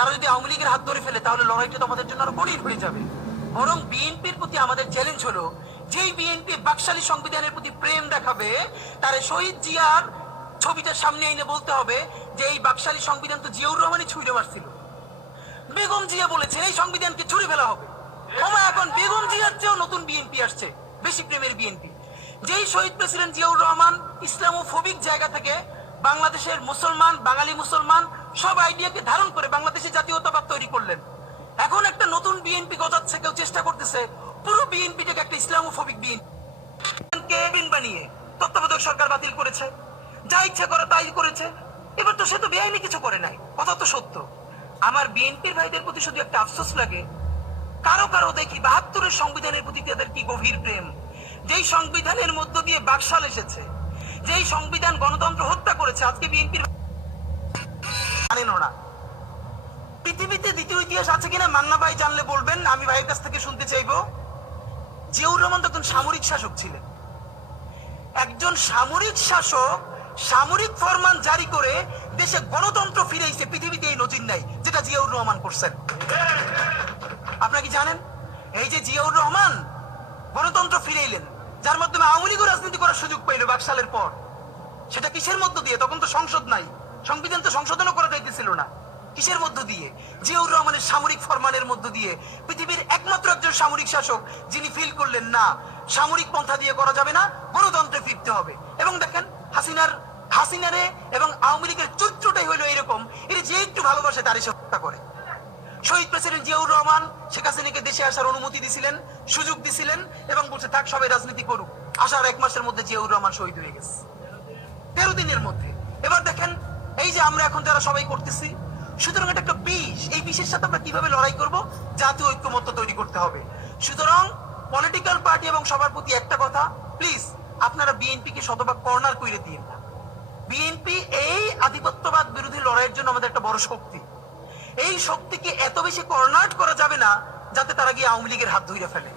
তারা যদি আওয়ামী লীগের হাত ধরে ফেলে তাহলে লড়াইটা তো আমাদের জন্য আরো কঠিন হয়ে যাবে। বরং বিএনপির প্রতি আমাদের চ্যালেঞ্জ হলো, যেই বিএনপি বাকশালী সংবিধানের প্রতি প্রেম দেখাবে, তার শহীদ জিয়ার ছবিটা সামনে এনে বলতে হবে যে এই বাকশালী সংবিধান তো জিয়াউর রহমানই ছুঁড়ে মারছিল। বেগম জিয়া বলেছেন এই সংবিধানকে ছুঁড়ে ফেলা হবে। এখন বেগম জিয়ার চেয়েও নতুন বিএনপি আসছে, বেশি প্রেমের বিএনপি। যেই শহীদ প্রেসিডেন্ট জিয়াউর রহমান ইসলামোফোবিক জায়গা থেকে বাংলাদেশের মুসলমান, বাঙালি মুসলমান সব আইডিয়াকে ধারণ করে বাংলাদেশের জাতীয়তাবাদ তৈরি করলেন। এখন একটা নতুন বিএনপি গজাচ্ছে, কেউ চেষ্টা করতেছে পুরো বিএনপিটাকে একটা ইসলামোফোবিক বিএনপি বানিয়ে তত্ত্বাবধায়ক সরকার বাতিল করেছে, যা ইচ্ছা করে তাই করেছে। এবার তো সে তো বেআইনি কিছু করে নাই, কথা তো সত্য। আমার বিএনপির ভাইদের প্রতি শুধু একটা আফসোস লাগে, কারো কারো দেখি ৭২-এর সংবিধানের প্রতি তাদের কি গভীর প্রেম। যেই সংবিধানের মধ্য দিয়ে বাকশাল এসেছে, যেই সংবিধান গণতন্ত্র হত্যা করেছে, আজকে বিএনপির জানেন না। পৃথিবীতে দ্বিতীয় ইতিহাস আছে কিনা মান্না ভাই জানলে বলবেন, আমি ভাইয়ের কাছ থেকে শুনতে চাইবো। জিয়াউর রহমান তো একজন সামরিক শাসক ছিলেন। একজন সামরিক শাসক সামরিক ফরমান জারি করে দেশে গণতন্ত্র ফিরেছে, পৃথিবীতে এই নজির নাই যেটা জিয়াউর রহমান করছেন। আপনারা কি জানেন এই যে জিয়াউর রহমান গণতন্ত্র ফিরাইলেন, যার মাধ্যমে আওয়ামী লীগ রাজনীতি করার সুযোগ পাইল বাকশালের পর, সেটা কিসের মধ্য দিয়ে? তখন তো সংসদ নাই, সংবিধান তো সংশোধনও করা যাইতেছিল না। কিসের মধ্য দিয়ে? জিয়াউর রহমানের সামরিক ফরমানের মধ্য দিয়ে। পৃথিবীর একমাত্র একজন সামরিক শাসক যিনি ফিল করলেন না সামরিক পন্থা দিয়ে করা যাবে না, গণতন্ত্রে ফিরতে হবে। এবং দেখেন হাসিনারে এবং আওয়ামী লীগের চরিত্রটাই হলো এরকম, এর যে একটু ভালোবাসে তার এসে হত্যা করে। শহীদ প্রেসিডেন্ট জিয়াউর রহমান শেখ হাসিনাকে দেশে আসার অনুমতি দিছিলেন, সুযোগ দিছিলেন এবং বলছে থাক সবাই রাজনীতি করুক। আসার ১ মাসের মধ্যে জিয়াউর রহমান শহীদ হয়ে গেছে, ১৩ দিনের মধ্যে। এবার দেখেন এই যে আমরা এখন যারা সবাই করতেছি, সুতরাং এটা একটা বিষ। এই বিষের সাথে আমরা কিভাবে লড়াই করব? জাতীয় ঐক্যমত্য তৈরি করতে হবে। সুতরাং পলিটিক্যাল পার্টি এবং সবার প্রতি একটা কথা, প্লিজ আপনারা বিএনপি কে শতভাগ কর্নার করে দিন না। বিএনপি এই আধিপত্যবাদ বিরোধী লড়াইয়ের জন্য আমাদের একটা বড় শক্তি। এই শক্তিকে এত বেশি কর্নার করা যাবে না যাতে তারা গিয়ে আওয়ামী লীগের হাত ধরে ফেলে।